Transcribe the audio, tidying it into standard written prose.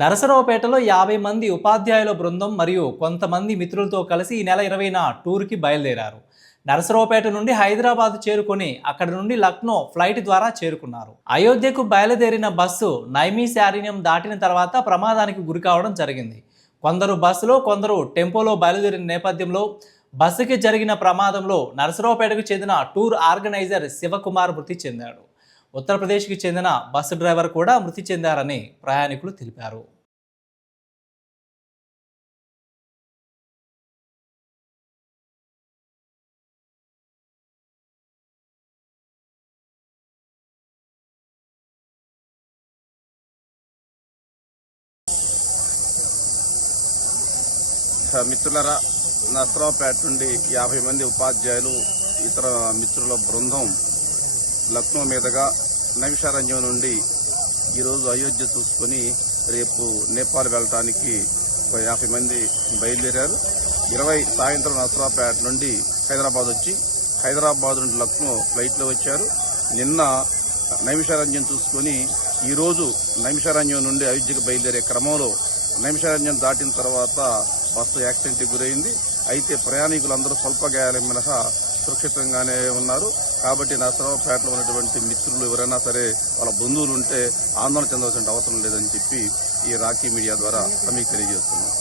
నరసరావుపేటలో 50 మంది ఉపాధ్యాయుల బృందం మరియు కొంతమంది మిత్రులతో కలిసి ఈ నెల 20న టూర్కి బయలుదేరారు. నరసరావుపేట నుండి హైదరాబాద్ చేరుకొని అక్కడి నుండి లక్నో ఫ్లైట్ ద్వారా చేరుకున్నారు. అయోధ్యకు బయలుదేరిన బస్సు నైమిషారణ్యం దాటిన తర్వాత ప్రమాదానికి గురి కావడం జరిగింది. కొందరు బస్సులో, కొందరు టెంపోలో బయలుదేరిన నేపథ్యంలో బస్సుకి జరిగిన ప్రమాదంలో నరసరావుపేటకు చెందిన టూర్ ఆర్గనైజర్ శివకుమార్ మృతి చెందాడు. ఉత్తరప్రదేశ్కి చెందిన బస్సు డ్రైవర్ కూడా మృతి చెందారని ప్రయాణికులు తెలిపారు. మిత్రులరా, నరసరావుపేట నుండి 50 మంది ఉపాధ్యాయులు ఇతర మిత్రుల బృందం లక్నో మీదుగా నైమిషారణ్యం నుండి ఈరోజు అయోధ్య చూసుకొని రేపు నేపాల్ వెళ్ళటానికి 50 మంది బయలుదేరారు. 20 సాయంత్రం నరసరావుపేట నుండి హైదరాబాద్ వచ్చి హైదరాబాద్ నుండి లక్నో ఫ్లైట్లో వచ్చారు. నిన్న నైమిషారణ్యం చూసుకొని ఈరోజు నైమిషారణ్యం నుండి అయోధ్యకు బయలుదేరే క్రమంలో నైమిషారణ్యం దాటిన తర్వాత బస్సు యాక్సిడెంట్కి గురైంది. అయితే ప్రయాణికులందరూ స్వల్ప గాయాల మినహా సురక్షితంగానే ఉన్నారు. కాబట్టి నరసరావుపేటలో ఉన్నటువంటి మిత్రులు ఎవరైనా సరే వాళ్ళ బంధువులు ఉంటే ఆందోళన చెందవలసిన అవసరం లేదని చెప్పి ఈ రాఖీ మీడియా ద్వారా మీకు తెలియజేస్తున్నాం.